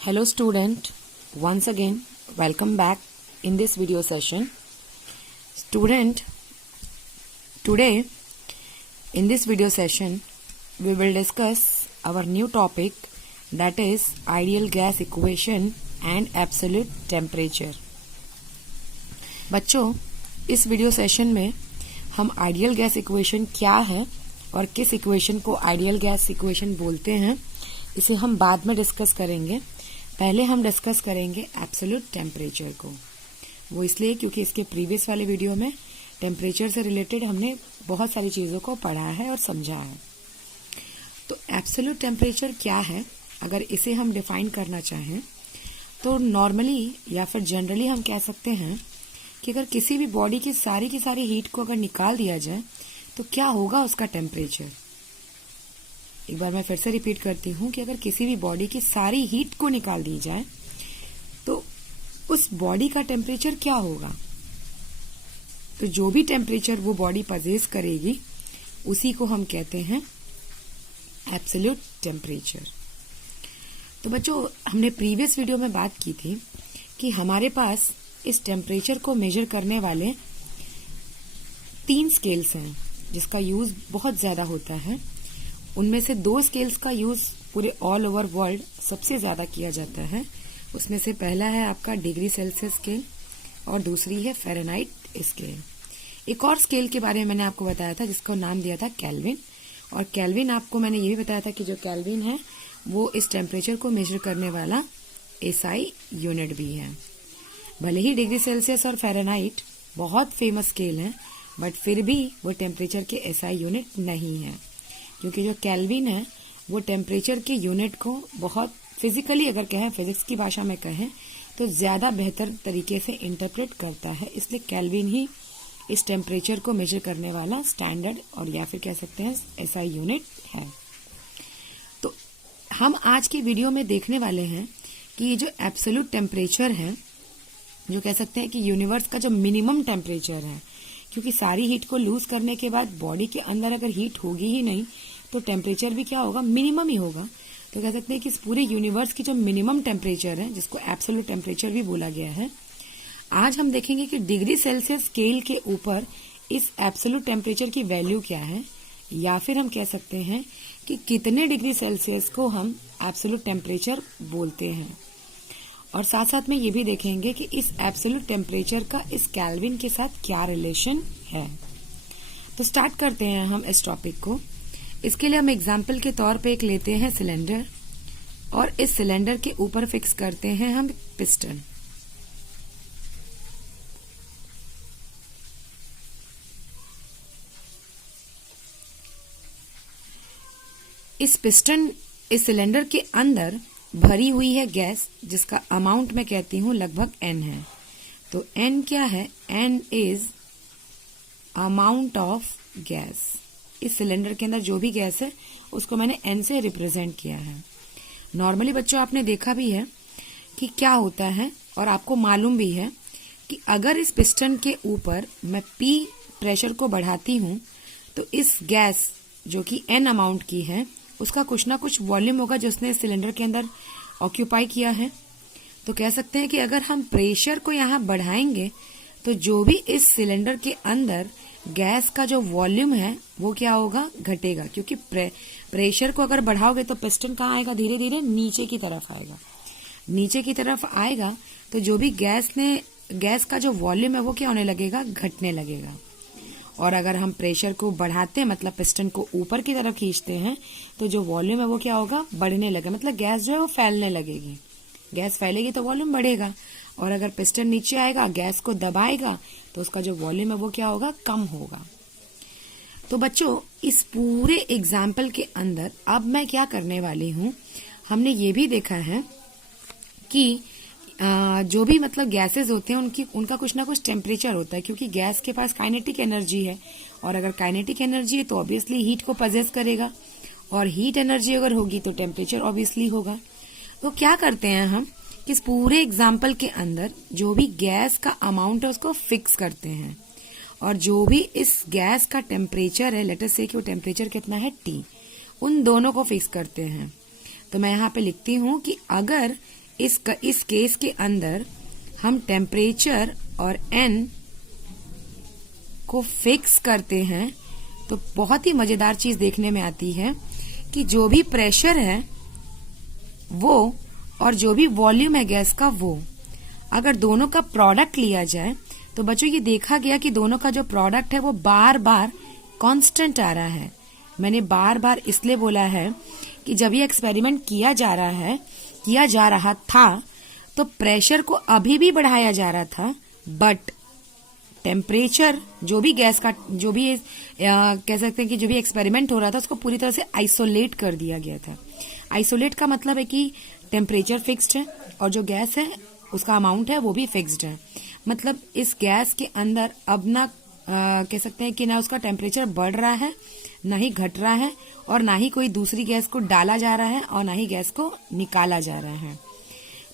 Hello student, once again welcome back in this video session. Student, today in this video session we will discuss our new topic, that is ideal gas equation and absolute temperature. बच्चों, इस video session में हम ideal gas equation क्या है और किस equation को ideal gas equation बोलते हैं इसे हम बाद में डिस्कस करेंगे। पहले हम डिस्कस करेंगे एब्सोल्यूट टेम्परेचर को। वो इसलिए क्योंकि इसके प्रीवियस वाले वीडियो में टेम्परेचर से रिलेटेड हमने बहुत सारी चीज़ों को पढ़ा है और समझा है। तो एब्सोल्यूट टेम्परेचर क्या है, अगर इसे हम डिफाइन करना चाहें तो नॉर्मली या फिर जनरली हम कह सकते हैं कि अगर किसी भी बॉडी की सारी हीट को अगर निकाल दिया जाए तो क्या होगा उसका टेम्परेचर। एक बार मैं फिर से रिपीट करती हूँ कि अगर किसी भी बॉडी की सारी हीट को निकाल दी जाए तो उस बॉडी का टेम्परेचर क्या होगा। तो जो भी टेम्परेचर वो बॉडी पजेस करेगी उसी को हम कहते हैं एब्सोल्यूट टेम्परेचर। तो बच्चों, हमने प्रीवियस वीडियो में बात की थी कि हमारे पास इस टेम्परेचर को मेजर करने वाले 3 स्केल्स हैं जिसका यूज बहुत ज्यादा होता है। उनमें से 2 स्केल्स का यूज पूरे ऑल ओवर वर्ल्ड सबसे ज्यादा किया जाता है। उसमें से पहला है आपका डिग्री सेल्सियस स्केल और दूसरी है फ़ारेनहाइट स्केल। एक और स्केल के बारे में मैंने आपको बताया था जिसका नाम दिया था केल्विन, और केल्विन आपको मैंने ये भी बताया था कि जो केल्विन है वो इस टेम्परेचर को मेजर करने वाला एसआई यूनिट भी है। भले ही डिग्री सेल्सियस और फ़ारेनहाइट बहुत फेमस स्केल है, बट फिर भी वो टेम्परेचर के एसआई यूनिट नहीं है, क्योंकि जो केल्विन है वो टेम्परेचर के यूनिट को बहुत फिजिकली, अगर कहें फिजिक्स की भाषा में कहें तो ज्यादा बेहतर तरीके से इंटरप्रेट करता है। इसलिए केल्विन ही इस टेम्परेचर को मेजर करने वाला स्टैंडर्ड और या फिर कह सकते हैं एसआई यूनिट है। तो हम आज की वीडियो में देखने वाले हैं कि ये जो एब्सोल्यूट टेम्परेचर है, जो कह सकते हैं कि यूनिवर्स का जो मिनिमम टेम्परेचर है, क्योंकि सारी हीट को लूज करने के बाद बॉडी के अंदर अगर हीट होगी ही नहीं तो टेम्परेचर भी क्या होगा, मिनिमम ही होगा। तो कह सकते हैं कि इस पूरे यूनिवर्स की जो मिनिमम टेम्परेचर है, जिसको एब्सोल्यूट टेम्परेचर भी बोला गया है, आज हम देखेंगे कि डिग्री सेल्सियस स्केल के ऊपर इस एब्सोल्यूट टेम्परेचर की वैल्यू क्या है, या फिर हम कह सकते हैं कि कितने डिग्री सेल्सियस को हम एब्सोल्यूट टेम्परेचर बोलते हैं। और साथ साथ में ये भी देखेंगे कि इस एब्सोल्यूट टेम्परेचर का इस केल्विन के साथ क्या रिलेशन है। तो स्टार्ट करते हैं हम इस टॉपिक को। इसके लिए हम एग्जाम्पल के तौर पे एक लेते हैं सिलेंडर, और इस सिलेंडर के ऊपर फिक्स करते हैं हम पिस्टन। इस सिलेंडर के अंदर भरी हुई है गैस, जिसका अमाउंट मैं कहती हूं लगभग n है। तो n क्या है, n is amount of gas. इस सिलेंडर के अंदर जो भी गैस है उसको मैंने n से रिप्रेजेंट किया है। नॉर्मली बच्चों आपने देखा भी है कि क्या होता है, और आपको मालूम भी है कि अगर इस पिस्टन के ऊपर मैं P प्रेशर को बढ़ाती हूं तो इस गैस जो कि n अमाउंट की है उसका कुछ ना कुछ वॉल्यूम होगा जो उसने इस सिलेंडर के अंदर ऑक्यूपाई किया है। तो कह सकते हैं कि अगर हम प्रेशर को यहाँ बढ़ाएंगे तो जो भी इस सिलेंडर के अंदर गैस का जो वॉल्यूम है वो क्या होगा, घटेगा। क्योंकि प्रेशर को अगर बढ़ाओगे तो पिस्टन कहाँ आएगा, धीरे धीरे नीचे की तरफ आएगा। नीचे की तरफ आएगा तो जो भी गैस का जो वॉल्यूम है वो क्या होने लगेगा, घटने लगेगा। और अगर हम प्रेशर को बढ़ाते हैं, मतलब पिस्टन को ऊपर की तरफ खींचते हैं, तो जो वॉल्यूम है वो क्या होगा, बढ़ने लगेगा। मतलब गैस जो है वो फैलने लगेगी। गैस फैलेगी तो वॉल्यूम बढ़ेगा, और अगर पिस्टन नीचे आएगा, गैस को दबाएगा, तो उसका जो वॉल्यूम है वो क्या होगा, कम होगा। तो बच्चों, इस पूरे एग्जाम्पल के अंदर अब मैं क्या करने वाली हूँ, हमने ये भी देखा है कि जो भी मतलब गैसेस होते हैं उनका कुछ ना कुछ टेम्परेचर होता है, क्योंकि गैस के पास काइनेटिक एनर्जी है, और अगर काइनेटिक एनर्जी है तो ऑब्वियसली हीट को पजेस करेगा, और हीट एनर्जी अगर होगी तो टेम्परेचर ऑब्वियसली होगा। तो क्या करते हैं हम कि इस पूरे एग्जाम्पल के अंदर जो भी गैस का अमाउंट है उसको फिक्स करते हैं, और जो भी इस गैस का टेम्परेचर है, लेट अस से कि वो टेम्परेचर कितना है T, उन दोनों को फिक्स करते हैं। तो मैं यहाँ पे लिखती हूँ कि अगर इस केस के अंदर हम टेम्परेचर और n को फिक्स करते हैं तो बहुत ही मजेदार चीज देखने में आती है कि जो भी प्रेशर है वो और जो भी वॉल्यूम है गैस का वो, अगर दोनों का प्रोडक्ट लिया जाए तो बच्चों ये देखा गया कि दोनों का जो प्रोडक्ट है वो बार बार कांस्टेंट आ रहा है। मैंने बार बार इसलिए बोला है कि जब ये एक्सपेरिमेंट किया जा रहा था तो प्रेशर को अभी भी बढ़ाया जा रहा था, बट टेम्परेचर जो भी गैस का जो भी कह सकते हैं कि जो भी एक्सपेरिमेंट हो रहा था उसको पूरी तरह से आइसोलेट कर दिया गया था। आइसोलेट का मतलब है कि टेम्परेचर फिक्स्ड है और जो गैस है उसका अमाउंट है वो भी फिक्स्ड है। मतलब इस गैस के अंदर अब ना कह सकते हैं कि ना उसका टेम्परेचर बढ़ रहा है, ना ही घट रहा है, और ना ही कोई दूसरी गैस को डाला जा रहा है और ना ही गैस को निकाला जा रहा है।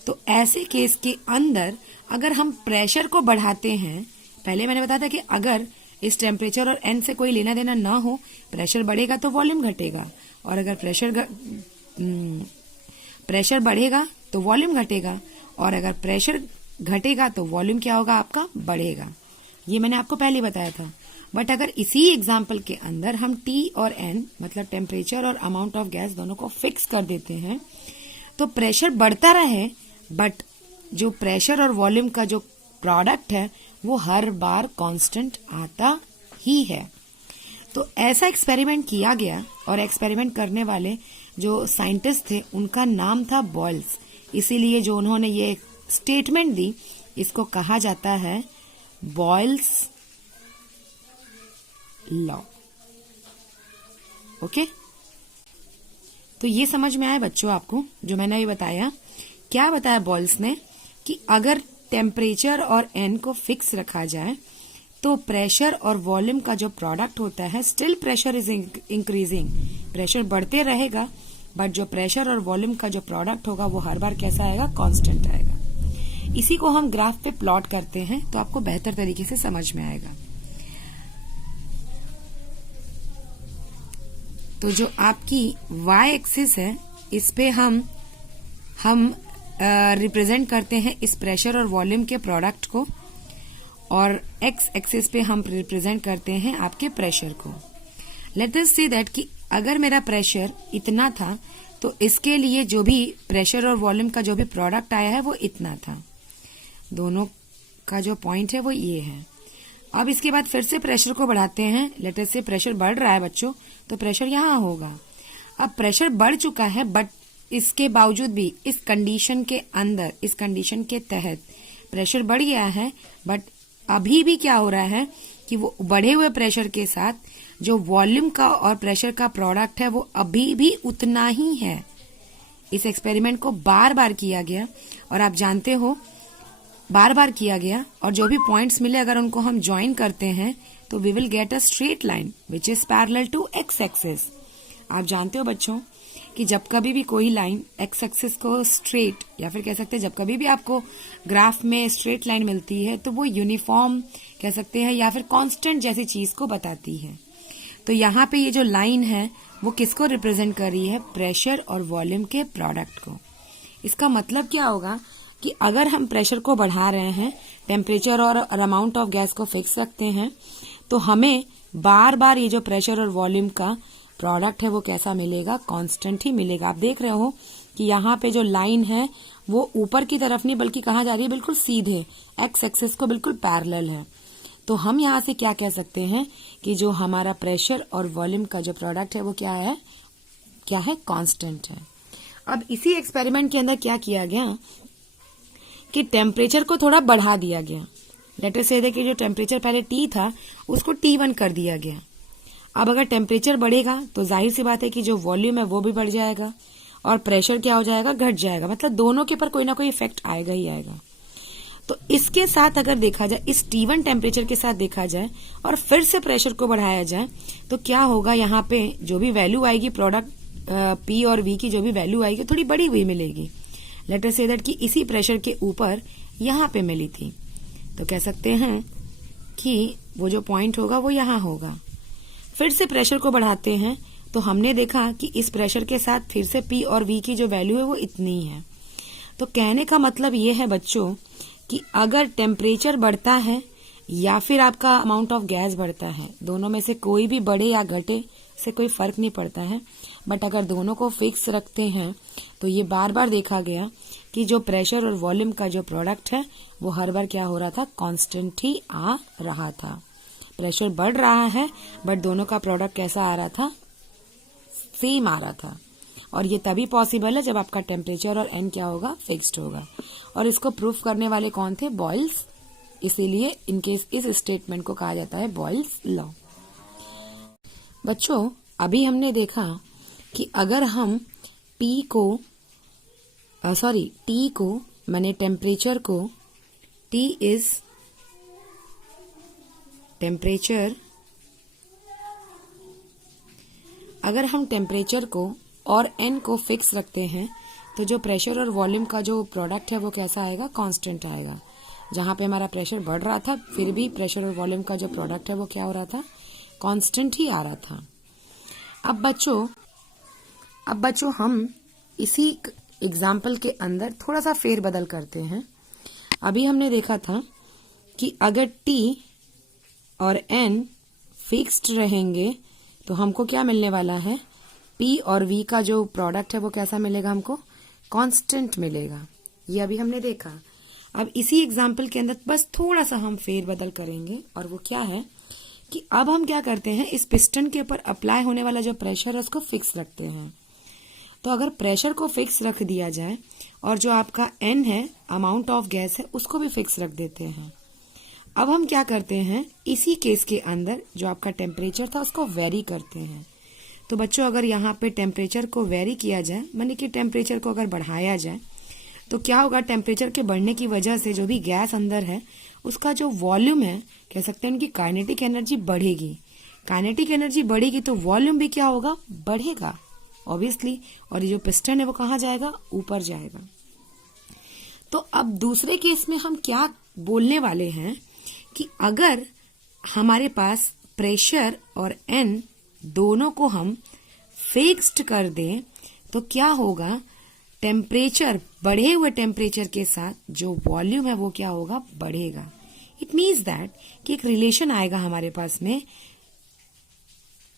तो ऐसे केस के अंदर अगर हम प्रेशर को बढ़ाते हैं, पहले मैंने बताया था कि अगर इस टेम्परेचर और n से कोई लेना देना ना हो, प्रेशर बढ़ेगा तो वॉल्यूम घटेगा, और अगर प्रेशर बढ़ेगा तो वॉल्यूम घटेगा, और अगर प्रेशर घटेगा तो वॉल्यूम क्या होगा आपका, बढ़ेगा। ये मैंने आपको पहले बताया था। बट अगर इसी एग्जाम्पल के अंदर हम T और N मतलब टेम्परेचर और अमाउंट ऑफ गैस दोनों को फिक्स कर देते हैं तो प्रेशर बढ़ता रहे, बट जो प्रेशर और वॉल्यूम का जो प्रोडक्ट है वो हर बार कांस्टेंट आता ही है। तो ऐसा एक्सपेरिमेंट किया गया, और एक्सपेरिमेंट करने वाले जो साइंटिस्ट थे उनका नाम था बॉयल्स। इसीलिए जो उन्होंने ये स्टेटमेंट दी इसको कहा जाता है बॉयल्स लॉ। ओके, तो ये समझ में आया बच्चों आपको जो मैंने ये बताया। क्या बताया बॉयल्स ने कि अगर टेम्परेचर और n को फिक्स रखा जाए तो प्रेशर और वॉल्यूम का जो प्रोडक्ट होता है, still pressure is increasing, pressure बढ़ते रहेगा, बट जो प्रेशर और वॉल्यूम का जो प्रोडक्ट होगा वो हर बार कैसा आएगा, कांस्टेंट आएगा। इसी को हम ग्राफ पे प्लॉट करते हैं तो आपको बेहतर तरीके से समझ में आएगा। तो जो आपकी y एक्सिस है इस पे हम रिप्रेजेंट करते हैं इस प्रेशर और वॉल्यूम के प्रोडक्ट को, और x एक्सिस पे हम रिप्रेजेंट करते हैं आपके प्रेशर को। लेट अस सी दैट कि अगर मेरा प्रेशर इतना था तो इसके लिए जो भी प्रेशर और वॉल्यूम का जो भी प्रोडक्ट आया है वो इतना था। दोनों का जो पॉइंट है वो ये है। अब इसके बाद फिर से प्रेशर को बढ़ाते हैं। लेट अस से प्रेशर बढ़ रहा है बच्चों, तो प्रेशर यहाँ होगा। अब प्रेशर बढ़ चुका है, बट इसके बावजूद भी इस कंडीशन के अंदर, इस कंडीशन के तहत प्रेशर बढ़ गया है, बट अभी भी क्या हो रहा है कि वो बढ़े हुए प्रेशर के साथ जो वॉल्यूम का और प्रेशर का प्रोडक्ट है वो अभी भी उतना ही है। इस एक्सपेरिमेंट को बार बार किया गया, और आप जानते हो बार बार किया गया, और जो भी पॉइंट्स मिले अगर उनको हम ज्वाइन करते हैं तो we will get a straight line which is parallel to X axis. आप जानते हो बच्चों कि जब कभी भी कोई लाइन एक्स एक्सिस को स्ट्रेट, या फिर कह सकते हैं जब कभी भी आपको ग्राफ में स्ट्रेट लाइन मिलती है तो वो यूनिफॉर्म कह सकते हैं या फिर कांस्टेंट जैसी चीज को बताती है। तो यहाँ पे ये जो लाइन है वो किसको रिप्रेजेंट कर रही है, प्रेशर और वॉल्यूम के प्रोडक्ट को। इसका मतलब क्या होगा कि अगर हम प्रेशर को बढ़ा रहे हैं, टेम्परेचर और अमाउंट ऑफ गैस को फिक्स रखते हैं, तो हमें बार बार ये जो प्रेशर और वॉल्यूम का प्रोडक्ट है वो कैसा मिलेगा, कांस्टेंट ही मिलेगा। आप देख रहे हो कि यहाँ पे जो लाइन है वो ऊपर की तरफ नहीं बल्कि कहाँ जा रही है, बिल्कुल सीधे एक्स एक्सिस को बिल्कुल पैरेलल है। तो हम यहाँ से क्या कह सकते हैं कि जो हमारा प्रेशर और वॉल्यूम का जो प्रोडक्ट है वो क्या है, कांस्टेंट है। अब इसी एक्सपेरिमेंट के अंदर क्या किया गया कि टेम्परेचर को थोड़ा बढ़ा दिया गया। लेट अस से दे कि जो टेम्परेचर पहले T था उसको T1 कर दिया गया। अब अगर टेम्परेचर बढ़ेगा तो जाहिर सी बात है कि जो वॉल्यूम है वो भी बढ़ जाएगा, और प्रेशर क्या हो जाएगा, घट जाएगा। मतलब दोनों के ऊपर कोई ना कोई इफेक्ट आएगा ही आएगा। तो इसके साथ अगर देखा जाए, इस T1 टेम्परेचर के साथ देखा जाए और फिर से प्रेशर को बढ़ाया जाए तो क्या होगा, यहाँ पे जो भी वैल्यू आएगी प्रोडक्ट P और V की जो भी वैल्यू आएगी थोड़ी बड़ी हुई मिलेगी। लेट अस से दैट कि इसी प्रेशर के ऊपर यहाँ पे मिली थी, तो कह सकते हैं कि वो जो पॉइंट होगा वो यहाँ होगा। फिर से प्रेशर को बढ़ाते हैं तो हमने देखा कि इस प्रेशर के साथ फिर से P और V की जो वैल्यू है वो इतनी है। तो कहने का मतलब ये है बच्चों कि अगर टेम्परेचर बढ़ता है या फिर आपका अमाउंट ऑफ गैस बढ़ता है, दोनों में से कोई भी बढ़े या घटे से कोई फर्क नहीं पड़ता है, बट अगर दोनों को फिक्स रखते हैं तो ये बार बार देखा गया कि जो प्रेशर और वॉल्यूम का जो प्रोडक्ट है वो हर बार क्या हो रहा था, कांस्टेंट ही आ रहा था। प्रेशर बढ़ रहा है बट दोनों का प्रोडक्ट कैसा आ रहा था, सेम आ रहा था। और ये तभी पॉसिबल है जब आपका टेम्परेचर और एन क्या होगा, फिक्स्ड होगा। और इसको प्रूफ करने वाले कौन थे, बॉयल्स। इसीलिए इनके इस स्टेटमेंट को कहा जाता है बॉयल्स लॉ। बच्चों अभी हमने देखा कि अगर हम टी को मैंने टेम्परेचर को, टी इज टेम्परेचर, अगर हम टेम्परेचर को और एन को फिक्स रखते हैं तो जो प्रेशर और वॉल्यूम का जो प्रोडक्ट है वो कैसा आएगा, कांस्टेंट आएगा। जहां पे हमारा प्रेशर बढ़ रहा था फिर भी प्रेशर और वॉल्यूम का जो प्रोडक्ट है वो क्या हो रहा था, कांस्टेंट ही आ रहा था। अब बच्चों हम इसी एग्जाम्पल के अंदर थोड़ा सा फेरबदल करते हैं। अभी हमने देखा था कि अगर टी और एन फिक्स्ड रहेंगे तो हमको क्या मिलने वाला है, पी और वी का जो प्रोडक्ट है वो कैसा मिलेगा, हमको कांस्टेंट मिलेगा। ये अभी हमने देखा। अब इसी एग्जाम्पल के अंदर बस थोड़ा सा हम फेरबदल करेंगे और वो क्या है कि अब हम क्या करते हैं, इस पिस्टन के ऊपर अप्लाई होने वाला जो प्रेशर है उसको फिक्स रखते हैं। तो अगर प्रेशर को फिक्स रख दिया जाए और जो आपका एन है, अमाउंट ऑफ गैस है, उसको भी फिक्स रख देते हैं। अब हम क्या करते हैं, इसी केस के अंदर जो आपका टेम्परेचर था उसको वेरी करते हैं। तो बच्चों अगर यहाँ पे टेम्परेचर को वेरी किया जाए, माने कि टेम्परेचर को अगर बढ़ाया जाए तो क्या होगा, टेम्परेचर के बढ़ने की वजह से जो भी गैस अंदर है उसका जो वॉल्यूम है, कह सकते हैं उनकी काइनेटिक एनर्जी बढ़ेगी। काइनेटिक एनर्जी बढ़ेगी तो वॉल्यूम भी क्या होगा, बढ़ेगा ऑब्वियसली। और ये जो पिस्टन है वो कहाँ जाएगा, ऊपर जाएगा। तो अब दूसरे केस में हम क्या बोलने वाले हैं कि अगर हमारे पास प्रेशर और एन दोनों को हम फिक्स्ड कर दें तो क्या होगा, टेम्परेचर, बढ़े हुए टेम्परेचर के साथ जो वॉल्यूम है वो क्या होगा, बढ़ेगा। इट मीन्स दैट कि एक रिलेशन आएगा हमारे पास में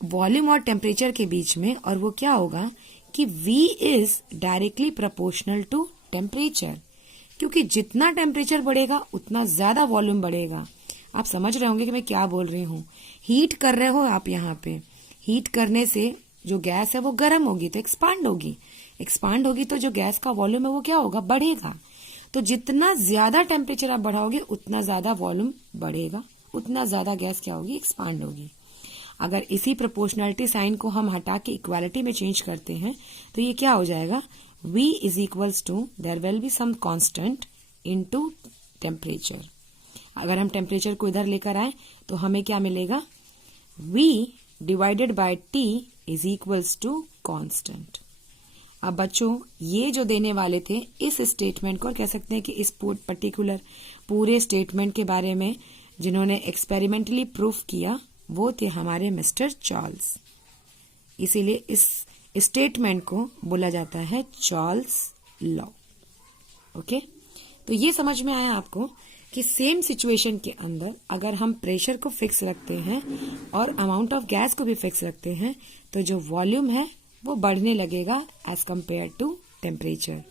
वॉल्यूम और टेम्परेचर के बीच में, और वो क्या होगा कि V is directly proportional to temperature. क्योंकि जितना टेम्परेचर बढ़ेगा उतना ज्यादा वॉल्यूम बढ़ेगा। आप समझ रहे होंगे कि मैं क्या बोल रही हूँ। हीट कर रहे हो आप, यहाँ पे हीट करने से जो गैस है वो गर्म होगी तो एक्सपांड होगी, एक्सपांड होगी तो जो गैस का वॉल्यूम है वो क्या होगा, बढ़ेगा। तो जितना ज्यादा टेम्परेचर आप बढ़ाओगे उतना ज्यादा वॉल्यूम बढ़ेगा, उतना ज्यादा गैस क्या होगी, एक्सपांड होगी। अगर इसी प्रोपोर्शनलिटी साइन को हम हटा के इक्वालिटी में चेंज करते हैं तो ये क्या हो जाएगा, V is equals to there will be some constant into temperature. अगर हम टेम्परेचर को इधर लेकर आए तो हमें क्या मिलेगा, V divided by T is equals to constant. अब बच्चों ये जो देने वाले थे इस स्टेटमेंट को, और कह सकते हैं कि इस पर्टिकुलर पूरे स्टेटमेंट के बारे में जिन्होंने एक्सपेरिमेंटली प्रूफ किया वो थे हमारे मिस्टर चार्ल्स। इसीलिए इस स्टेटमेंट को बोला जाता है चार्ल्स लॉ। ओके, तो ये समझ में आया आपको कि सेम सिचुएशन के अंदर अगर हम प्रेशर को फिक्स रखते हैं और अमाउंट ऑफ गैस को भी फिक्स रखते हैं तो जो वॉल्यूम है वो बढ़ने लगेगा एज कंपेयर टू टेम्परेचर।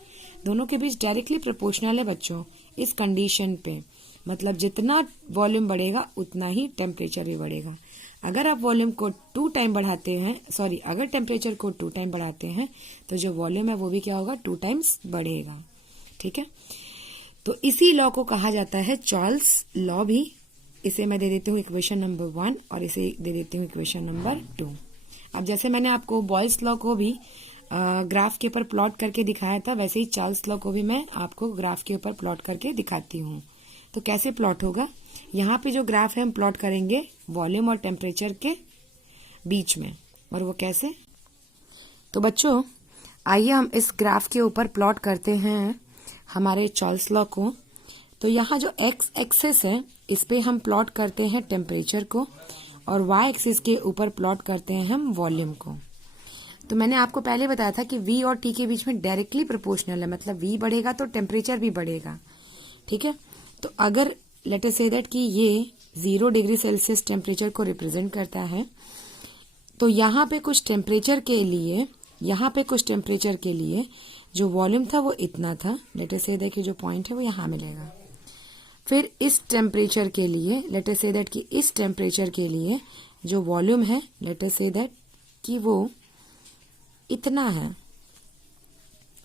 दोनों के बीच डायरेक्टली प्रोपोर्शनल है बच्चों इस कंडीशन पे। मतलब जितना वॉल्यूम बढ़ेगा उतना ही टेम्परेचर भी बढ़ेगा। अगर आप वॉल्यूम को 2 टाइम बढ़ाते हैं, अगर टेम्परेचर को 2 टाइम बढ़ाते हैं तो जो वॉल्यूम है वो भी क्या होगा, 2 टाइम्स बढ़ेगा। ठीक है, तो इसी लॉ को कहा जाता है चार्ल्स लॉ भी। इसे मैं दे देती हूँ इक्वेशन नंबर 1 और इसे दे देती हूँ इक्वेशन नंबर 2। अब जैसे मैंने आपको बॉयल्स लॉ को भी ग्राफ के ऊपर प्लॉट करके दिखाया था, वैसे ही चार्ल्स लॉ को भी मैं आपको ग्राफ के ऊपर प्लॉट करके दिखाती हूँ। तो कैसे प्लॉट होगा, यहाँ पे जो ग्राफ है हम प्लॉट करेंगे वॉल्यूम और टेम्परेचर के बीच में। और वो कैसे, तो बच्चों आइए हम इस ग्राफ के ऊपर प्लॉट करते हैं हमारे चार्ल्स लॉ को। तो यहाँ जो एक्स एक्सिस है इस पे हम प्लॉट करते हैं टेम्परेचर को और वाई एक्सिस के ऊपर प्लॉट करते हैं हम वॉल्यूम को। तो मैंने आपको पहले बताया था कि V और T के बीच में डायरेक्टली प्रोपोर्शनल है, मतलब V बढ़ेगा तो टेम्परेचर भी बढ़ेगा। ठीक है, तो अगर लेट अस से दैट कि ये 0 डिग्री सेल्सियस टेम्परेचर को रिप्रेजेंट करता है, तो यहाँ पे कुछ टेम्परेचर के लिए जो वॉल्यूम था वो इतना था। लेट अस से दैट कि जो पॉइंट है वो यहाँ मिलेगा। फिर इस टेम्परेचर के लिए लेट अस से दैट कि इस टेम्परेचर के लिए जो वॉल्यूम है लेट अस से दैट कि वो इतना है।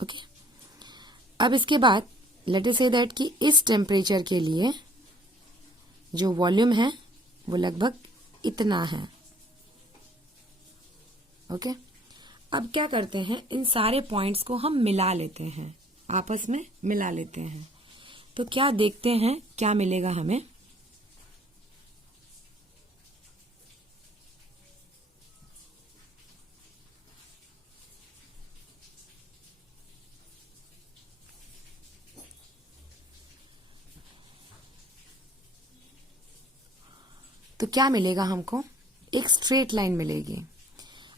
ओके, अब इसके बाद लेट अस से दैट कि इस टेम्परेचर के लिए जो वॉल्यूम है वो लगभग इतना है। ओके, अब क्या करते हैं, इन सारे पॉइंट्स को हम मिला लेते हैं, आपस में मिला लेते हैं। तो क्या देखते हैं क्या मिलेगा हमें। तो क्या मिलेगा हमको, एक स्ट्रेट लाइन मिलेगी।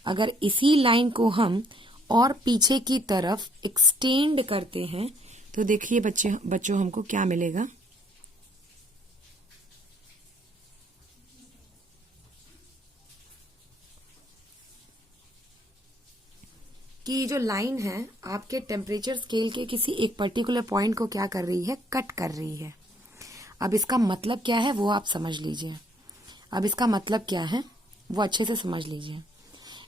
अगर इसी लाइन को हम और पीछे की तरफ एक्सटेंड करते हैं तो देखिए बच्चों हमको क्या मिलेगा। कि ये जो लाइन है आपके टेम्परेचर स्केल के किसी एक पर्टिकुलर पॉइंट को क्या कर रही है, कट कर रही है। अब इसका मतलब क्या है वो आप समझ लीजिए। अब इसका मतलब क्या है वो अच्छे से समझ लीजिए।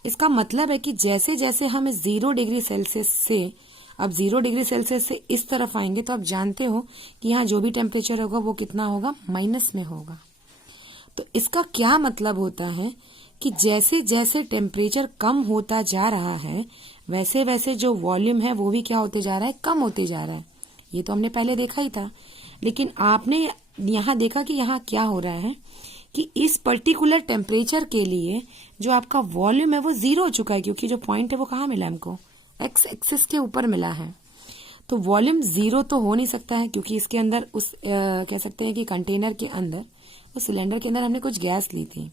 इसका मतलब है कि जैसे जैसे हम इस 0 डिग्री सेल्सियस से अब 0 डिग्री सेल्सियस से इस तरफ आएंगे तो आप जानते हो कि यहाँ जो भी टेम्परेचर होगा वो कितना होगा, माइनस में होगा। तो इसका क्या मतलब होता है कि जैसे जैसे टेम्परेचर कम होता जा रहा है वैसे वैसे जो वॉल्यूम है वो भी क्या होते जा रहा है, कम होते जा रहा है। ये तो हमने पहले देखा ही था, लेकिन आपने यहाँ देखा कि यहाँ क्या हो रहा है कि इस पर्टिकुलर टेम्परेचर के लिए जो आपका वॉल्यूम है वो 0 हो चुका है, क्योंकि जो पॉइंट है वो कहाँ मिला हमको, एक्स एक्सिस के ऊपर मिला है। तो वॉल्यूम 0 तो हो नहीं सकता है, क्योंकि इसके अंदर कह सकते हैं कि कंटेनर के अंदर, उस सिलेंडर के अंदर हमने कुछ गैस ली थी।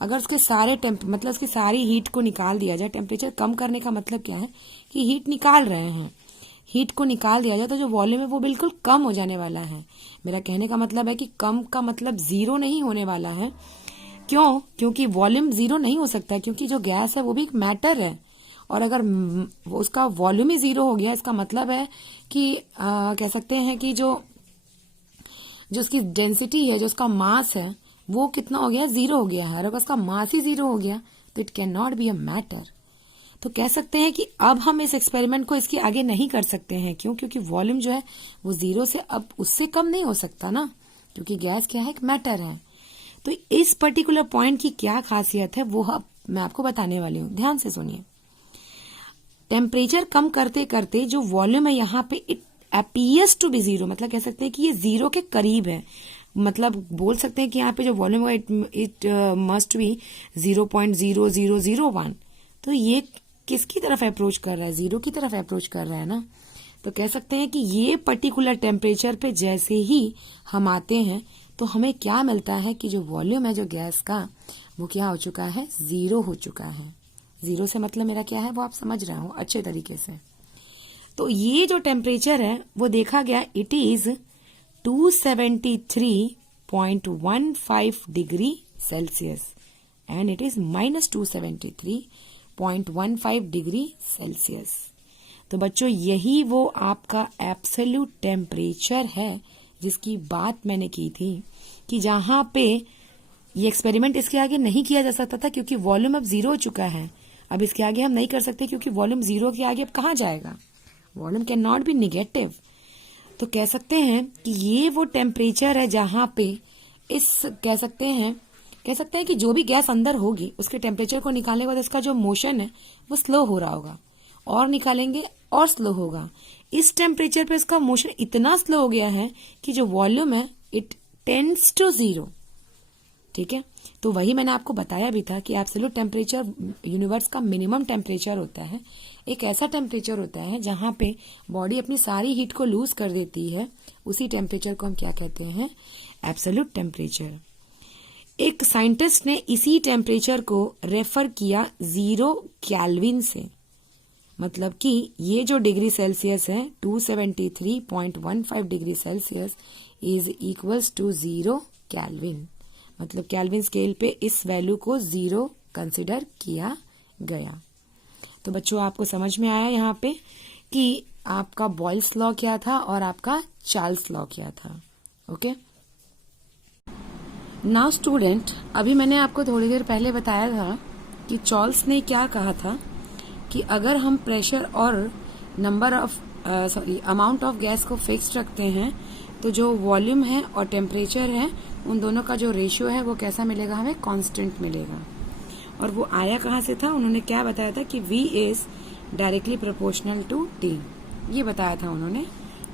अगर उसके सारे मतलब उसकी सारी हीट को निकाल दिया जाए, टेम्परेचर कम करने का मतलब क्या है कि हीट निकाल रहे हैं, हीट को निकाल दिया जाए तो जो वॉल्यूम है वो बिल्कुल कम हो जाने वाला है। मेरा कहने का मतलब है कि कम का मतलब 0 नहीं होने वाला है। क्यों? क्योंकि वॉल्यूम 0 नहीं हो सकता, क्योंकि जो गैस है वो भी एक मैटर है, और अगर उसका वॉल्यूम ही 0 हो गया इसका मतलब है कि कह सकते हैं कि जो उसकी डेंसिटी है, जो उसका मास है वो कितना हो गया, 0 हो गया है। और अगर उसका मास ही 0 हो गया तो it can not be a matter. तो कह सकते हैं कि अब हम इस एक्सपेरिमेंट को इसके आगे नहीं कर सकते हैं। क्यों? क्योंकि वॉल्यूम जो है वो 0 से अब उससे कम नहीं हो सकता ना, क्योंकि गैस क्या है, एक मैटर है। तो इस पर्टिकुलर पॉइंट की क्या खासियत है वो मैं आपको बताने वाली हूँ, ध्यान से सुनिए। टेम्परेचर कम करते करते जो वॉल्यूम है यहाँ पे इट अपीयर्स टू बी 0, मतलब कह सकते हैं कि ये 0 के करीब है। मतलब बोल सकते हैं कि यहाँ पे जो वॉल्यूम है इट मस्ट बी 0.0001। तो ये किसकी तरफ अप्रोच कर रहा है, 0 की तरफ अप्रोच कर रहा है ना। तो कह सकते हैं कि ये पर्टिकुलर टेम्परेचर पे जैसे ही हम आते हैं तो हमें क्या मिलता है कि जो वॉल्यूम है जो गैस का वो क्या हो चुका है, 0 हो चुका है। 0 से मतलब मेरा क्या है वो आप समझ रहे हो अच्छे तरीके से। तो ये जो टेम्परेचर है वो देखा गया it is 273.15 degree Celsius and it is -273.15 degree Celsius. तो बच्चों यही वो आपका एब्सोल्यूट टेम्परेचर है जिसकी बात मैंने की थी कि जहां पे ये एक्सपेरिमेंट इसके आगे नहीं किया जा सकता था, क्योंकि वॉल्यूम अब 0 हो चुका है। अब इसके आगे हम नहीं कर सकते क्योंकि वॉल्यूम 0 के आगे अब कहाँ जाएगा, volume can not be negative. तो कह सकते हैं कि ये वो टेम्परेचर है जहां पे कह सकते हैं कि जो भी गैस अंदर होगी उसके टेम्परेचर को निकालने के बाद इसका जो मोशन है वो स्लो हो रहा होगा, और निकालेंगे और स्लो होगा। इस टेम्परेचर पे इसका मोशन इतना स्लो हो गया है कि जो वॉल्यूम है इट टेंड्स टू 0। ठीक है, तो वही मैंने आपको बताया भी था कि एब्सोल्यूट टेम्परेचर यूनिवर्स का मिनिमम टेम्परेचर होता है। एक ऐसा टेम्परेचर होता है जहां पे बॉडी अपनी सारी हीट को लूज कर देती है, उसी टेम्परेचर को हम क्या कहते हैं, एब्सोल्यूट टेम्परेचर। एक साइंटिस्ट ने इसी टेम्परेचर को रेफर किया 0 केल्विन से। मतलब कि ये जो डिग्री सेल्सियस है 273.15 degree Celsius is equals to 0 kelvin. मतलब केल्विन स्केल पे इस वैल्यू को 0 कंसिडर किया गया। तो बच्चों आपको समझ में आया यहाँ पे कि आपका बॉयल्स लॉ क्या था और आपका चार्ल्स लॉ क्या था। ओके, नाउ स्टूडेंट, अभी मैंने आपको थोड़ी देर पहले बताया था कि चार्ल्स ने क्या कहा था कि अगर हम प्रेशर और number of amount of gas को फिक्स रखते हैं तो जो वॉल्यूम है और टेम्परेचर है उन दोनों का जो रेशियो है वो कैसा मिलेगा, हमें कांस्टेंट मिलेगा। और वो आया कहाँ से था, उन्होंने क्या बताया था कि V is directly proportional to T, ये बताया था उन्होंने,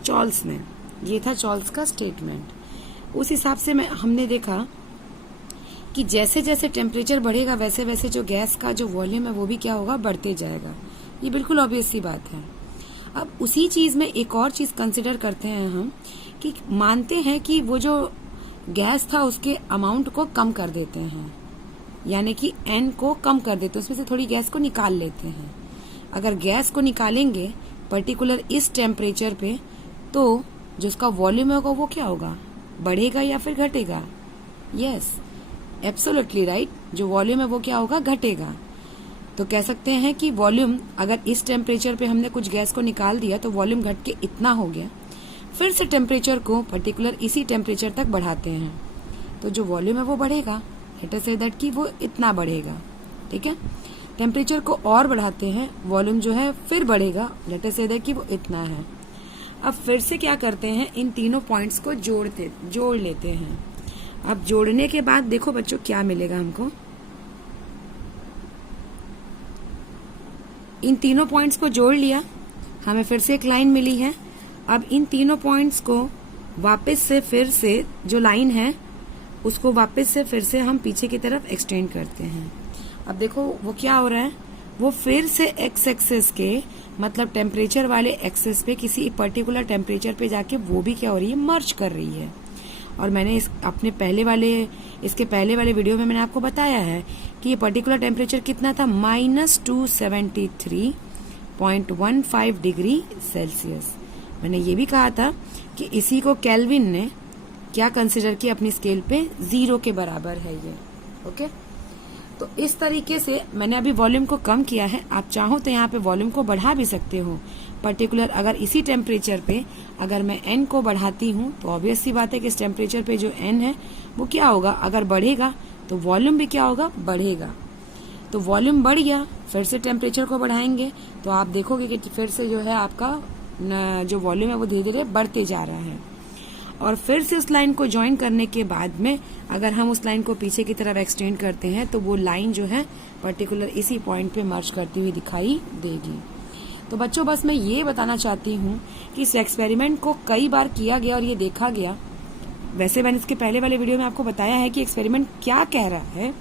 चार्ल्स ने। ये था चार्ल्स का स्टेटमेंट। उस हिसाब से हमने देखा कि जैसे जैसे टेम्परेचर बढ़ेगा वैसे वैसे जो गैस का जो वॉल्यूम है वो भी क्या होगा, बढ़ते जाएगा। ये बिल्कुल ऑब्वियस सी बात है। अब उसी चीज में एक और चीज कंसिडर करते हैं हम कि मानते हैं कि वो जो गैस था उसके अमाउंट को कम कर देते हैं, यानी कि N को कम कर देते हैं, उसमें से थोड़ी गैस को निकाल लेते हैं। अगर गैस को निकालेंगे पर्टिकुलर इस टेम्परेचर पे तो जो उसका वॉल्यूम होगा वो क्या होगा, बढ़ेगा या फिर घटेगा? यस, एब्सोल्युटली राइट, जो वॉल्यूम है वो क्या होगा, घटेगा। तो कह सकते हैं कि वॉल्यूम, अगर इस टेम्परेचर पे हमने कुछ गैस को निकाल दिया तो वॉल्यूम घट के इतना हो गया, फिर से टेम्परेचर को पर्टिकुलर इसी टेम्परेचर तक बढ़ाते हैं तो जो वॉल्यूम है वो बढ़ेगा। लेट अस से दैट कि वो इतना बढ़ेगा। ठीक है, टेम्परेचर को और बढ़ाते हैं, वॉल्यूम जो है फिर बढ़ेगा। लेट अस से दैट कि वो इतना है। अब फिर से क्या करते हैं, इन तीनों पॉइंट्स को जोड़ लेते हैं। अब जोड़ने के बाद देखो बच्चों क्या मिलेगा हमको, इन तीनों पॉइंट्स को जोड़ लिया, हमें फिर से एक लाइन मिली है। अब इन तीनों पॉइंट्स को वापस से फिर से जो लाइन है उसको वापस से फिर से हम पीछे की तरफ एक्सटेंड करते हैं। अब देखो वो क्या हो रहा है, वो फिर से एक्स एक्सेस के मतलब टेम्परेचर वाले एक्सेस पे किसी पर्टिकुलर टेम्परेचर पे जाके वो भी क्या हो रही है, मर्ज कर रही है। और मैंने इसके पहले वाले वीडियो में मैंने आपको बताया है कि ये पर्टिकुलर टेम्परेचर कितना था, -273.15 डिग्री सेल्सियस। मैंने ये भी कहा था कि इसी को केल्विन ने क्या कंसिडर किया अपनी स्केल पे, 0 के बराबर है ये। ओके, तो इस तरीके से मैंने अभी वॉल्यूम को कम किया है। आप चाहो तो यहाँ पे वॉल्यूम को बढ़ा भी सकते हो। पर्टिकुलर अगर इसी टेम्परेचर पे अगर मैं N को बढ़ाती हूँ तो ऑब्वियस सी बात है कि इस टेम्परेचर पे जो N है वो क्या होगा, अगर बढ़ेगा तो वॉल्यूम भी क्या होगा, बढ़ेगा। तो वॉल्यूम बढ़ गया, फिर से टेम्परेचर को बढ़ाएंगे तो आप देखोगे कि फिर से जो है आपका जो वॉल्यूम है वो धीरे धीरे बढ़ते जा रहा है। और फिर से उस लाइन को ज्वाइन करने के बाद में अगर हम उस लाइन को पीछे की तरफ एक्सटेंड करते हैं तो वो लाइन जो है पर्टिकुलर इसी पॉइंट पे मर्ज करती हुई दिखाई देगी। तो बच्चों बस मैं ये बताना चाहती हूँ कि इस एक्सपेरिमेंट को कई बार किया गया और ये देखा गया। वैसे मैंने इसके पहले वाले वीडियो में आपको बताया है कि एक्सपेरिमेंट क्या कह रहा है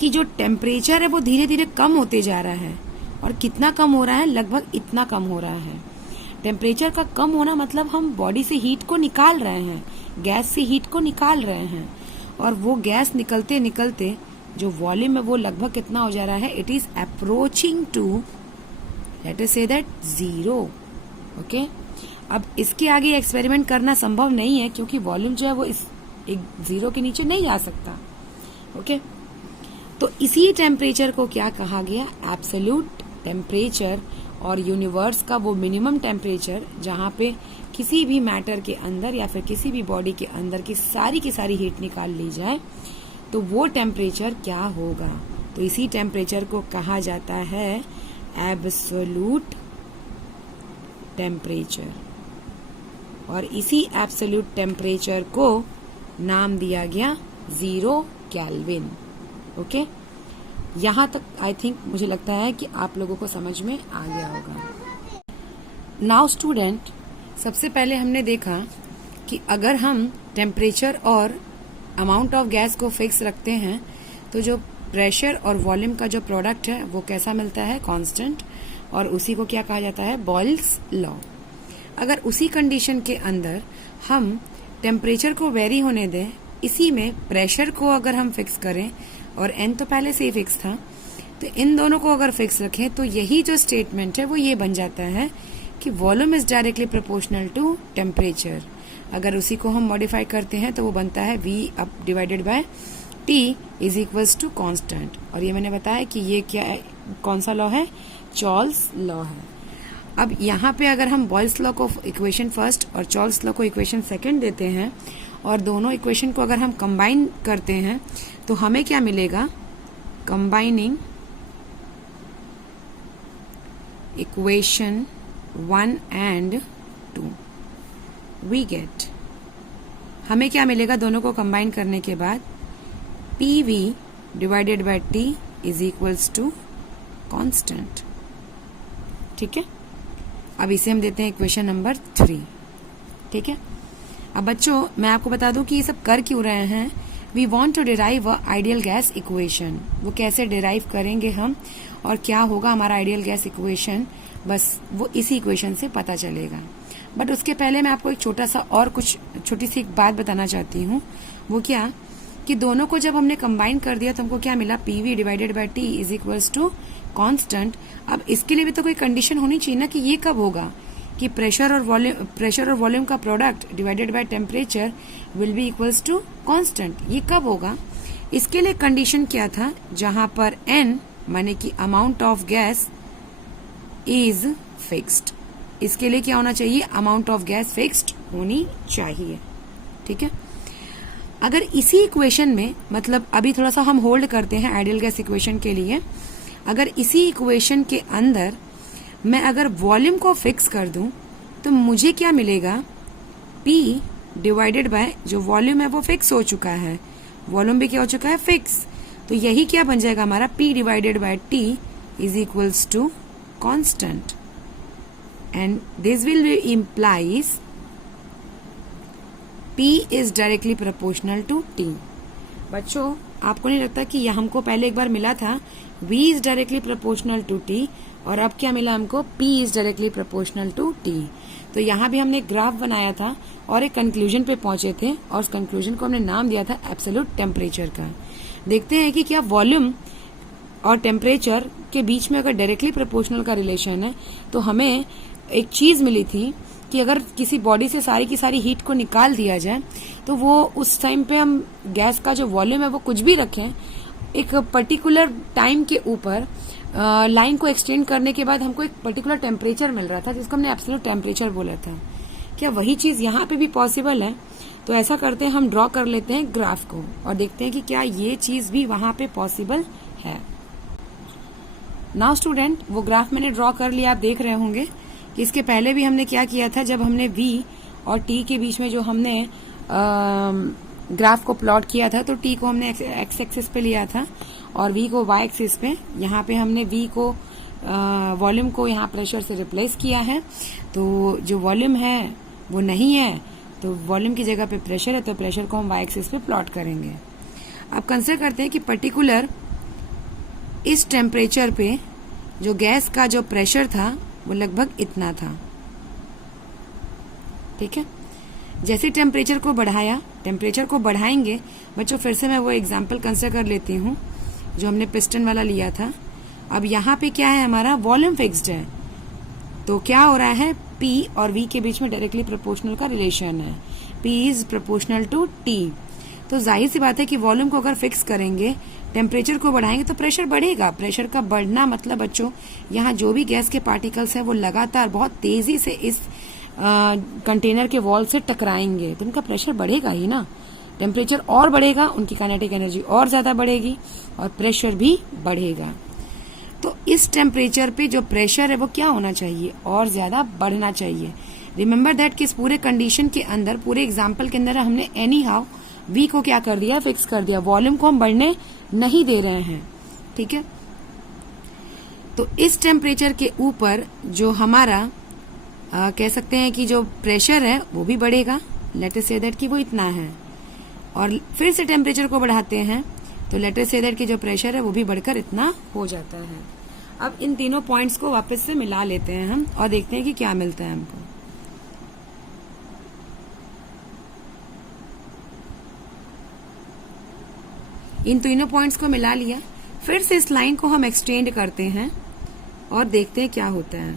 कि जो टेम्परेचर है वो धीरे धीरे कम होते जा रहा है। और कितना कम हो रहा है, लगभग इतना कम हो रहा है। टेम्परेचर का कम होना मतलब हम बॉडी से हीट को निकाल रहे हैं, गैस से हीट को निकाल रहे हैं। और वो गैस निकलते निकलते जो वॉल्यूम है वो लगभग कितना हो जा रहा है, it is approaching to let us say that 0। Okay, अब इसके आगे एक्सपेरिमेंट करना संभव नहीं है क्योंकि वॉल्यूम जो है वो इस एक 0 के नीचे नहीं जा सकता। ओके, तो इसी टेम्परेचर को क्या कहा गया, एब्सोल्यूट टेम्परेचर, और यूनिवर्स का वो मिनिमम टेम्परेचर जहाँ पे किसी भी मैटर के अंदर या फिर किसी भी बॉडी के अंदर की सारी हीट निकाल ली जाए तो वो टेम्परेचर क्या होगा। तो इसी टेम्परेचर को कहा जाता है एब्सोल्यूट टेम्परेचर। और इसी एब्सोल्यूट टेम्परेचर को नाम दिया गया 0 केल्विन। ओके, यहाँ तक आई थिंक मुझे लगता है कि आप लोगों को समझ में आ गया होगा। नाउ स्टूडेंट, सबसे पहले हमने देखा कि अगर हम टेम्परेचर और अमाउंट ऑफ गैस को फिक्स रखते हैं तो जो प्रेशर और वॉल्यूम का जो प्रोडक्ट है वो कैसा मिलता है, कांस्टेंट। और उसी को क्या कहा जाता है, बॉयल्स लॉ। अगर उसी कंडीशन के अंदर हम टेम्परेचर को वेरी होने दें, इसी में प्रेशर को अगर हम फिक्स करें और N तो पहले से ही फिक्स था, तो तो इन दोनों को अगर फिक्स रखें तो यही जो स्टेटमेंट है वो ये बन जाता है कि volume is directly proportional to temperature. अगर उसी को हम मॉडिफाई करते हैं तो वो बनता है V up divided by T is equals to constant. और ये मैंने बताया कि ये क्या है, कौन सा लॉ है, चार्ल्स लॉ है। अब यहाँ पे अगर हम बॉयल्स लॉ को इक्वेशन फर्स्ट और चार्ल्स लॉ को इक्वेशन सेकंड देते हैं और दोनों इक्वेशन को अगर हम कंबाइन करते हैं तो हमें क्या मिलेगा, combining equation 1 and 2 we get, हमें क्या मिलेगा दोनों को कंबाइन करने के बाद, PV divided by T is equals to constant. ठीक है, अब इसे हम देते हैं इक्वेशन नंबर 3। ठीक है, अब बच्चों मैं आपको बता दूं कि ये सब कर क्यों रहे हैं। We want to derive a ideal gas equation. वो कैसे डिराइव करेंगे हम और क्या होगा हमारा आइडियल गैस इक्वेशन, बस वो इसी इक्वेशन से पता चलेगा। बट उसके पहले मैं आपको एक छोटा सा और कुछ छोटी सी एक बात बताना चाहती हूँ। वो क्या कि दोनों को जब हमने कंबाइन कर दिया तो हमको क्या मिला, PV divided by T is equals to constant. अब इसके लिए भी तो कोई कंडीशन होनी चाहिए ना कि ये कब होगा कि प्रेशर और वॉल्यूम का product divided by temperature will be equals to constant. ये कब होगा, इसके लिए कंडीशन क्या था, जहां पर N माने कि amount of gas is fixed. इसके लिए क्या होना चाहिए, अमाउंट ऑफ गैस फिक्स्ड होनी चाहिए। ठीक है, अगर इसी इक्वेशन में, मतलब अभी थोड़ा सा हम होल्ड करते हैं आइडियल गैस इक्वेशन के लिए, अगर इसी इक्वेशन के अंदर मैं अगर वॉल्यूम को फिक्स कर दूं तो मुझे क्या मिलेगा, P डिवाइडेड बाय जो वॉल्यूम है वो फिक्स हो चुका है, वॉल्यूम भी क्या हो चुका है, फिक्स। तो यही क्या बन जाएगा हमारा, P divided by T is equals to constant and this will be implies P is directly proportional to T। बच्चों आपको नहीं लगता कि यह हमको पहले एक बार मिला था V is directly proportional to T और अब क्या मिला हमको, P is directly proportional to T। तो यहाँ भी हमने एक ग्राफ बनाया था और एक कंक्लूजन पे पहुंचे थे और उस कंक्लूजन को हमने नाम दिया था एब्सोल्यूट टेम्परेचर का। देखते हैं कि क्या वॉल्यूम और टेम्परेचर के बीच में अगर डायरेक्टली प्रोपोर्शनल का रिलेशन है तो हमें एक चीज मिली थी कि अगर किसी बॉडी से सारी की सारी हीट को निकाल दिया जाए तो वो उस टाइम पे हम गैस का जो वॉल्यूम है वो कुछ भी रखें, एक पर्टिकुलर टाइम के ऊपर लाइन को एक्सटेंड करने के बाद हमको एक पर्टिकुलर टेम्परेचर मिल रहा था जिसको हमने एब्सोल्यूट टेम्परेचर बोला था। क्या वही चीज यहाँ पे भी पॉसिबल है? तो ऐसा करते हैं, हम ड्रॉ कर लेते हैं ग्राफ को और देखते हैं कि क्या ये चीज भी वहां पे पॉसिबल है। नाउ स्टूडेंट, वो ग्राफ मैंने ड्रॉ कर लिया, आप देख रहे होंगे कि इसके पहले भी हमने क्या किया था, जब हमने V और T के बीच में जो हमने ग्राफ को प्लॉट किया था तो T को हमने एक्स एक्सिस पे लिया था और V को Y एक्सिस पे। यहाँ पे हमने V को वॉल्यूम को यहाँ प्रेशर से रिप्लेस किया है, तो जो वॉल्यूम है वो नहीं है, तो वॉल्यूम की जगह पे प्रेशर है, तो प्रेशर को हम Y एक्सिस पे प्लॉट करेंगे। अब कंसिडर करते हैं कि पर्टिकुलर इस टेम्परेचर पे जो गैस का जो प्रेशर था वो लगभग इतना था। ठीक है, जैसे टेम्परेचर को बढ़ाया, टेम्परेचर को बढ़ाएंगे बच्चों, फिर से मैं वो एग्जांपल कंसिडर कर लेती हूँ जो हमने पिस्टन वाला लिया था। अब यहाँ पे क्या है, हमारा वॉल्यूम फिक्स्ड है, तो क्या हो रहा है, P और V के बीच में डायरेक्टली प्रोपोर्शनल का रिलेशन है, P is proportional to T। तो जाहिर सी बात है कि वॉल्यूम को अगर फिक्स करेंगे, टेम्परेचर को बढ़ाएंगे तो प्रेशर बढ़ेगा। प्रेशर का बढ़ना मतलब बच्चों, यहाँ जो भी गैस के पार्टिकल्स हैं वो लगातार बहुत तेजी से इस कंटेनर के वॉल से टकराएंगे, तो उनका प्रेशर बढ़ेगा ही ना। टेम्परेचर और बढ़ेगा, उनकी काइनेटिक एनर्जी और ज्यादा बढ़ेगी और प्रेशर भी बढ़ेगा। तो इस टेम्परेचर पे जो प्रेशर है वो क्या होना चाहिए, और ज्यादा बढ़ना चाहिए। रिमेम्बर दैट कि इस पूरे कंडीशन के अंदर, पूरे एग्जाम्पल के अंदर हमने एनी हाउ V को क्या कर दिया, फिक्स कर दिया, वॉल्यूम को हम बढ़ने नहीं दे रहे हैं। ठीक है, तो इस टेम्परेचर के ऊपर जो हमारा कह सकते हैं कि जो प्रेशर है वो भी बढ़ेगा। लेट अस से दैट कि वो इतना है, और फिर से टेम्परेचर को बढ़ाते हैं तो लेट अस से दैट कि जो प्रेशर है वो भी बढ़कर इतना हो जाता है। अब इन तीनों पॉइंट्स को वापस से मिला लेते हैं हम और देखते हैं कि क्या मिलता है हमको। इन तीनों पॉइंट्स को मिला लिया, फिर से इस लाइन को हम एक्सटेंड करते हैं और देखते हैं क्या होता है।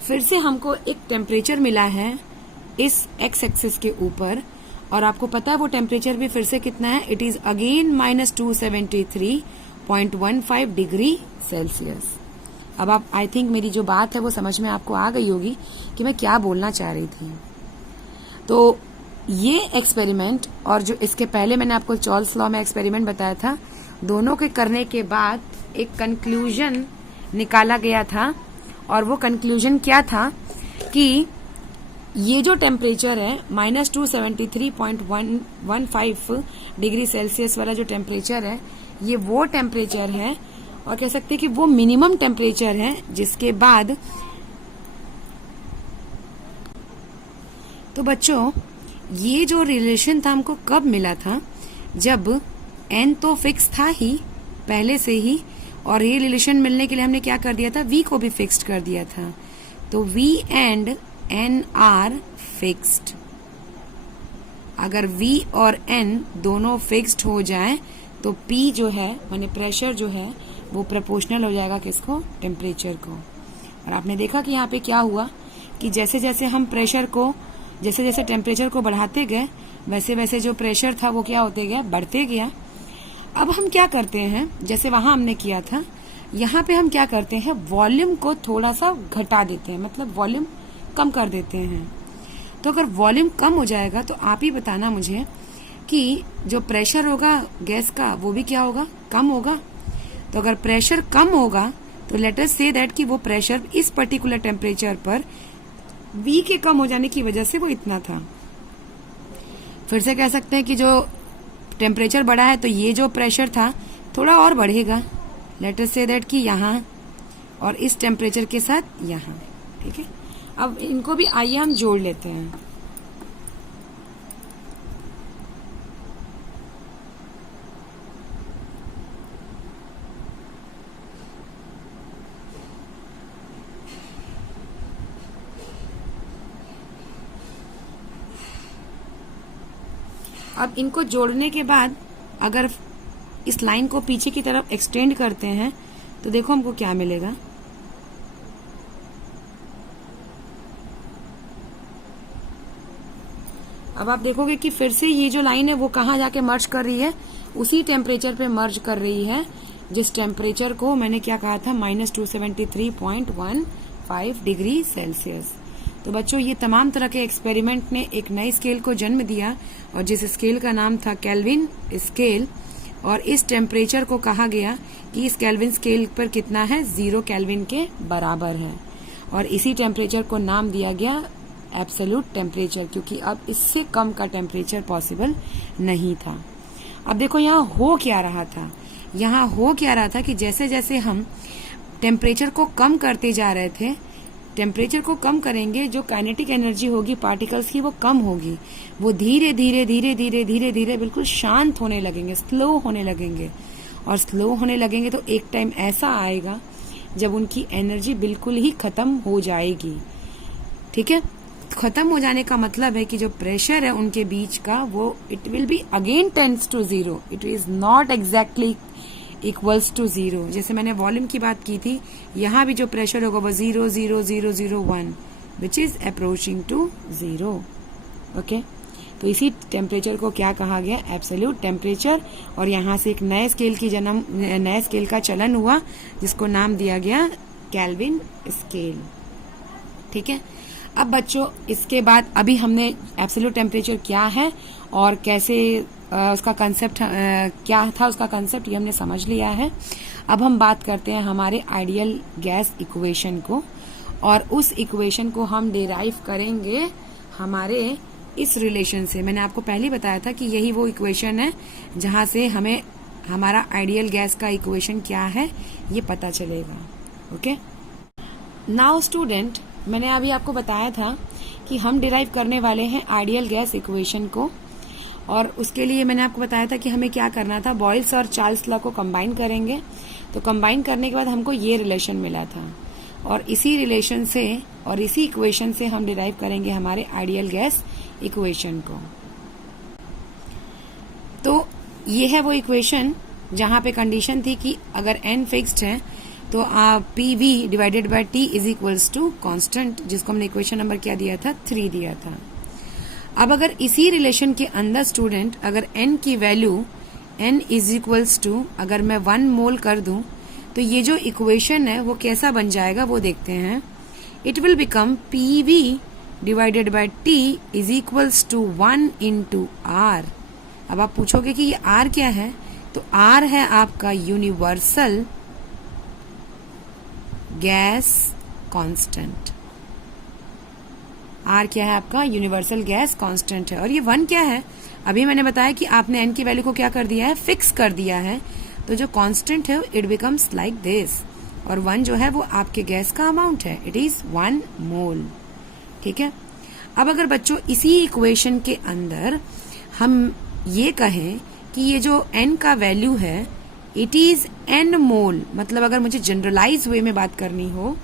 फिर से हमको एक टेम्परेचर मिला है इस एक्स एक्सिस के ऊपर, और आपको पता है वो टेम्परेचर भी फिर से कितना है, it is again -273.15 degree Celsius. अब आप, आई थिंक मेरी जो बात है वो समझ में आपको आ गई होगी कि मैं क्या बोलना चाह रही थी। तो ये एक्सपेरिमेंट और जो इसके पहले मैंने आपको चार्ल्स लॉ में एक्सपेरिमेंट बताया था, दोनों के करने के बाद एक कंक्लूजन निकाला गया था, और वो कंक्लूजन क्या था कि ये जो टेम्परेचर है -273.15 डिग्री सेल्सियस वाला जो टेम्परेचर है, ये वो टेम्परेचर है, और कह सकते हैं कि वो मिनिमम टेम्परेचर है जिसके बाद, तो बच्चों ये जो रिलेशन था हमको कब मिला था, जब n तो फिक्स था ही पहले से ही, और ये रिलेशन मिलने के लिए हमने क्या कर दिया था, v को भी फिक्स्ड कर दिया था। तो v and n are fixed. अगर v और n दोनों फिक्स्ड हो जाएं तो p जो है माने प्रेशर जो है वो प्रोपोर्शनल हो जाएगा किसको, टेम्परेचर को। और आपने देखा कि यहाँ पे क्या हुआ कि जैसे जैसे हम प्रेशर को, जैसे जैसे टेम्परेचर को बढ़ाते गए, वैसे वैसे जो प्रेशर था वो क्या होते गया, बढ़ते गया। अब हम क्या करते हैं, जैसे वहां हमने किया था, यहाँ पे हम क्या करते हैं, वॉल्यूम को थोड़ा सा घटा देते हैं, मतलब वॉल्यूम कम कर देते हैं। तो अगर वॉल्यूम कम हो जाएगा तो आप ही बताना मुझे कि जो प्रेशर होगा गैस का वो भी क्या होगा, कम होगा। तो अगर प्रेशर कम होगा तो लेट अस से दैट कि वो प्रेशर इस पर्टिकुलर टेम्परेचर पर V के कम हो जाने की वजह से वो इतना था। फिर से कह सकते हैं कि जो टेम्परेचर बढ़ा है तो ये जो प्रेशर था थोड़ा और बढ़ेगा, लेट अस से दैट कि यहाँ और इस टेम्परेचर के साथ यहाँ, ठीक है। अब इनको भी आइए हम जोड़ लेते हैं। अब इनको जोड़ने के बाद अगर इस लाइन को पीछे की तरफ एक्सटेंड करते हैं तो देखो हमको क्या मिलेगा। अब आप देखोगे कि फिर से ये जो लाइन है वो कहाँ जाके मर्ज कर रही है, उसी टेम्परेचर पे मर्ज कर रही है जिस टेम्परेचर को मैंने क्या कहा था, -273.15 डिग्री सेल्सियस। तो बच्चों ये तमाम तरह के एक्सपेरिमेंट ने एक नई स्केल को जन्म दिया, और जिस स्केल का नाम था केल्विन स्केल, और इस टेम्परेचर को कहा गया कि इस केल्विन स्केल पर कितना है, 0 केल्विन के बराबर है, और इसी टेम्परेचर को नाम दिया गया एब्सोल्यूट टेम्परेचर, क्योंकि अब इससे कम का टेम्परेचर पॉसिबल नहीं था। अब देखो यहाँ हो क्या रहा था, यहाँ हो क्या रहा था कि जैसे जैसे हम टेम्परेचर को कम करते जा रहे थे, टेम्परेचर को कम करेंगे, जो काइनेटिक एनर्जी होगी पार्टिकल्स की वो कम होगी, वो धीरे धीरे धीरे धीरे धीरे धीरे बिल्कुल शांत होने लगेंगे, स्लो होने लगेंगे। और स्लो होने लगेंगे तो एक टाइम ऐसा आएगा जब उनकी एनर्जी बिल्कुल ही खत्म हो जाएगी, ठीक है। खत्म हो जाने का मतलब है कि जो प्रेशर है उनके बीच का वो it will be again tends to 0, it is not exactly equals to 0। जैसे मैंने वॉल्यूम की बात की थी, यहाँ भी जो प्रेशर होगा वो 0.0001 which is approaching to 0, okay. तो इसी टेम्परेचर को क्या कहा गया, एब्सोल्यूट टेम्परेचर। और यहाँ से एक नए स्केल का चलन हुआ जिसको नाम दिया गया केल्विन स्केल, ठीक है। अब बच्चों इसके बाद अभी हमने एब्सोल्यूट टेम्परेचर क्या है और कैसे उसका कंसेप्ट क्या था, उसका कंसेप्ट ये हमने समझ लिया है। अब हम बात करते हैं हमारे आइडियल गैस इक्वेशन को, और उस इक्वेशन को हम डिराइव करेंगे हमारे इस रिलेशन से। मैंने आपको पहले ही बताया था कि यही वो इक्वेशन है जहां से हमें हमारा आइडियल गैस का इक्वेशन क्या है ये पता चलेगा, ओके। नाउ स्टूडेंट, मैंने अभी आपको बताया था कि हम डिराइव करने वाले हैं आइडियल गैस इक्वेशन को, और उसके लिए मैंने आपको बताया था कि हमें क्या करना था, बॉयल्स और चार्ल्स लॉ को कंबाइन करेंगे। तो कंबाइन करने के बाद हमको ये रिलेशन मिला था, और इसी रिलेशन से और इसी इक्वेशन से हम डिराइव करेंगे हमारे आइडियल गैस इक्वेशन को। तो ये है वो इक्वेशन जहां पे कंडीशन थी कि अगर n फिक्स्ड है तो PV divided by T is equals to constant, जिसको हमने इक्वेशन नंबर क्या दिया था, 3 दिया था। अब अगर इसी रिलेशन के अंदर स्टूडेंट अगर n की value n is equals to अगर मैं 1 मोल कर दूं तो ये जो इक्वेशन है वो कैसा बन जाएगा वो देखते हैं। It will become PV divided by T is equals to 1 into R। अब आप पूछोगे कि ये R क्या है, तो R है आपका यूनिवर्सल गैस कांस्टेंट। R क्या है आपका यूनिवर्सल गैस कांस्टेंट है। और ये 1 क्या है, अभी मैंने बताया कि आपने n की वैल्यू को क्या कर दिया है, फिक्स कर दिया है। तो जो कांस्टेंट है इट बिकम्स लाइक दिस, और 1 जो है वो आपके गैस का अमाउंट है, इट इज 1 मोल। ठीक है। अब अगर बच्चों इसी इक्वेशन के अंदर हम ये कहें कि ये जो n का वैल्यू है इट इज n मोल, मतलब अगर मुझे जनरलाइज वे में बात करनी हो,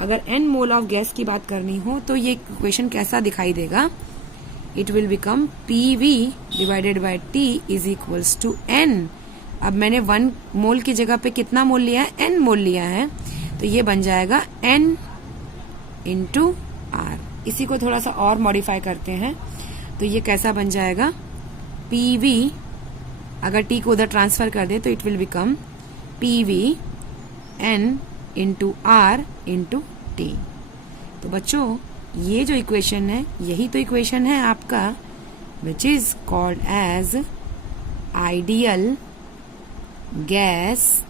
अगर n मोल ऑफ गैस की बात करनी हो तो ये इक्वेशन कैसा दिखाई देगा, it will become PV divided by T is equals to n। अब मैंने 1 मोल की जगह पे कितना मोल लिया है, n मोल लिया है, तो ये बन जाएगा n इंटू R। इसी को थोड़ा सा और मॉडिफाई करते हैं तो ये कैसा बन जाएगा, PV अगर T को उधर ट्रांसफर कर दे तो it will become PV n into R into T। तो बच्चों ये जो इक्वेशन है यही तो इक्वेशन है आपका which is called as ideal gas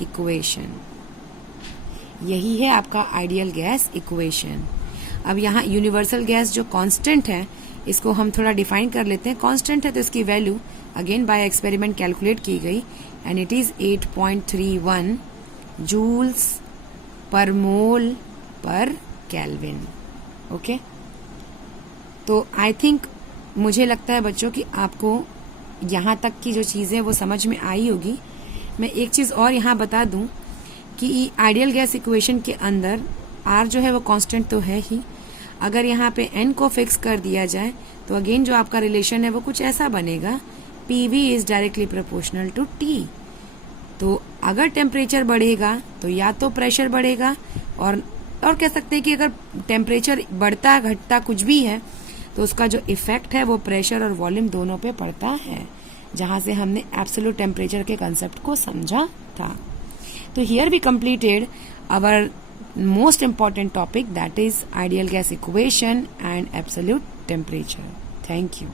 equation. यही है आपका आइडियल गैस इक्वेशन। अब यहाँ यूनिवर्सल गैस जो कांस्टेंट है इसको हम थोड़ा डिफाइन कर लेते हैं। कांस्टेंट है तो इसकी value again by experiment calculate की गई and it is 8.31 joules per मोल पर केल्विन। ओके, तो आई थिंक मुझे लगता है बच्चों कि आपको यहाँ तक की जो चीजें वो समझ में आई होगी। मैं एक चीज और यहाँ बता दूं कि आइडियल गैस इक्वेशन के अंदर R जो है वो कांस्टेंट तो है ही, अगर यहाँ पे n को फिक्स कर दिया जाए तो अगेन जो आपका रिलेशन है वो कुछ ऐसा बनेगा, PV is directly proportional to T। तो अगर टेम्परेचर बढ़ेगा तो या तो प्रेशर बढ़ेगा, और कह सकते हैं कि अगर टेम्परेचर बढ़ता घटता कुछ भी है तो उसका जो इफेक्ट है वो प्रेशर और वॉल्यूम दोनों पे पड़ता है, जहां से हमने एब्सोल्यूट टेम्परेचर के कंसेप्ट को समझा था। तो here we completed our most important topic, that is ideal gas equation and absolute temperature. Thank you.